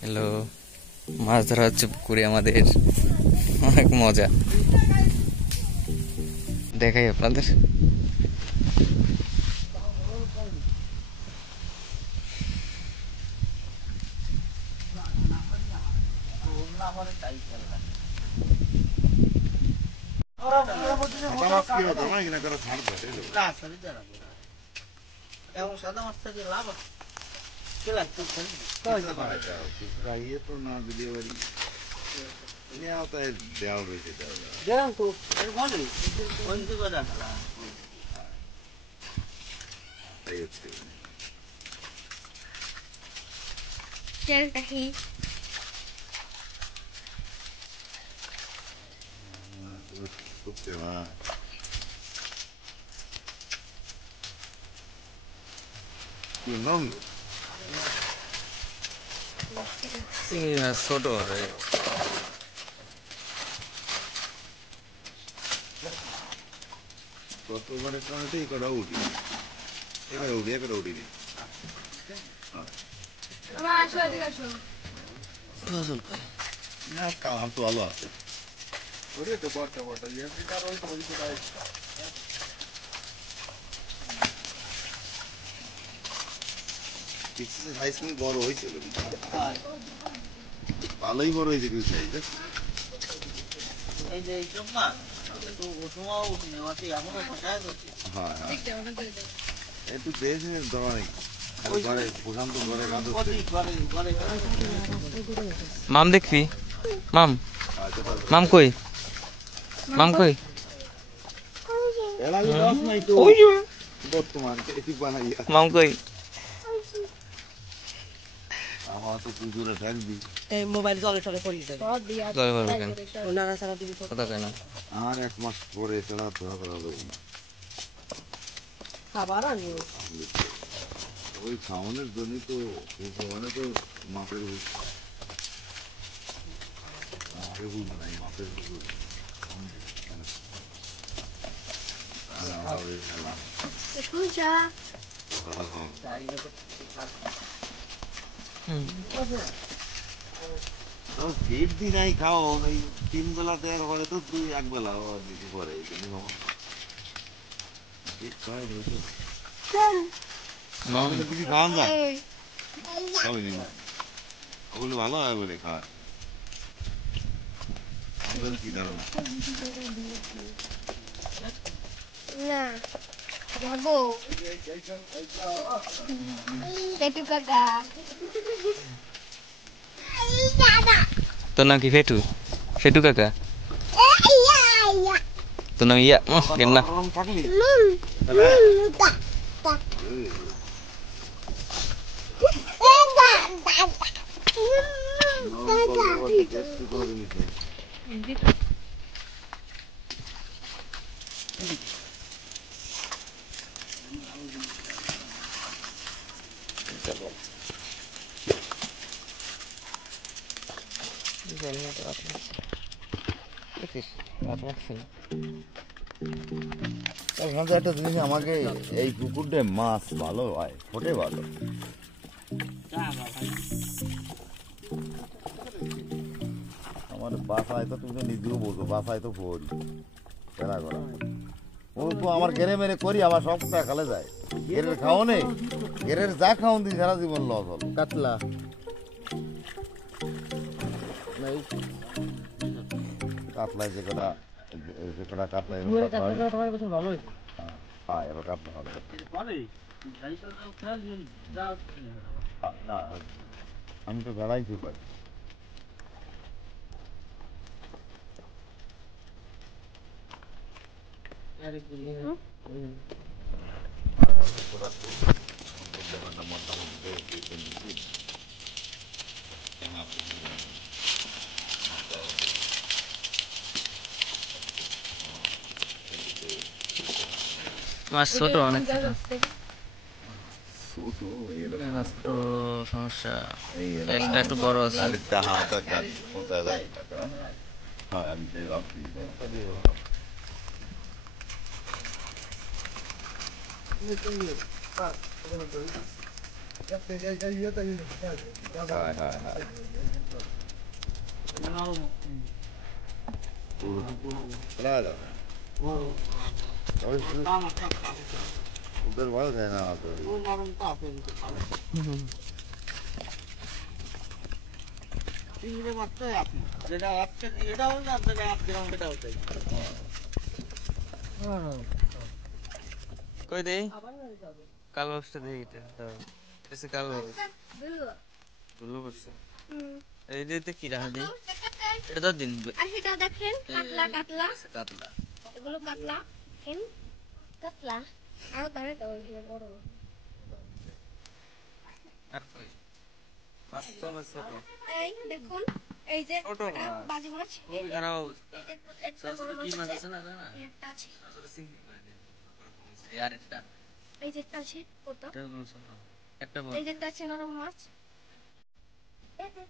Hello, মাছ ধরা হচ্ছে পুকুরে আমাদের, অনেক মজা। দেখাই আপনাদের। ছোট গতবারের কারণে করা উঠি, এবারে উঠি, এবারে উঠিনি। কালাম তো ভালো আছে। বড় হয়েছিল, ভালোই বড় হয়েছে কিছু সাইজ। একটু বেশি দেওয়া নেই। মাম দেখবি? মাম মাম কই? মাম কই? মাম কই? আমার তো পুকুরে ফেলবি। মোবাইল জলে টলে পড়ে যাবে। আর 1 মাস পরে ছাড়া ধরা করা যাবে না। ওই খাওয়ানোর জন্যই তো মানে তো মাপের নাই, মাপের ফিট দি নাই খাও, এই 3 বেলা দেওয়ার পরে তো 1 বেলা দিতে পারে। ওগুলো ভালো হয় বলে খাওয়া। কি ধারণা তোর নাম কি? ফেটু? ফেটু কাকা? তোর নাম ইয়া? কেমনা? একটা জিনিস, আমাকে এই পুকুরটায় মাছ ভালো হয়, ফোটে ভালো। আমার বাসায় তো, তুমি তো নিজেও বলছো, বাসায় তো পড়ি খেলা করা। ও তো আমার ঘেরে মেরে করি, আবার সব খালে যায়। ঘেরের খাও নেই, ঘেরের যা খাওন দিই সারা জীবন লস হল। কাতলা কাতলায় যে কটা কাতলায় ভালো হয়েছে। হ্যাঁ, এবার কাতলা হবে না। আমি তো বেড়াইছি পাই। মাছ ছোট, অনেক ছোট সমস্যা। একটা একটু বড় আছে। হায় হায় হায় Claro. ওদের ভয় যায় না তো কই দেই কালো অবস্থা দেই এটা এসে কালো গুলো করছে এই দিতে কি রাখা দেই এটা তো দিন আর সেটা দেখেন কাতলা কাতলা কাতলা এগুলো কাতলা দেখেন কাতলা আর তাহলে তো ওইগুলো বড় আর কই মাছ তো মাছ ছোট এই দেখুন এই যে ছোট এটা মাছ। বাজি মাছ খুবই খারাপ একটা বড় কি মাছ মাছ আছে আছে না জানা একটা আছে আসলে চিংড়ি করে দেন আর একটা এই যে একটা আছে ওটা এটা কোনো ছোট একটা বড় এই যে একটা আছে নরম মাছ এই যে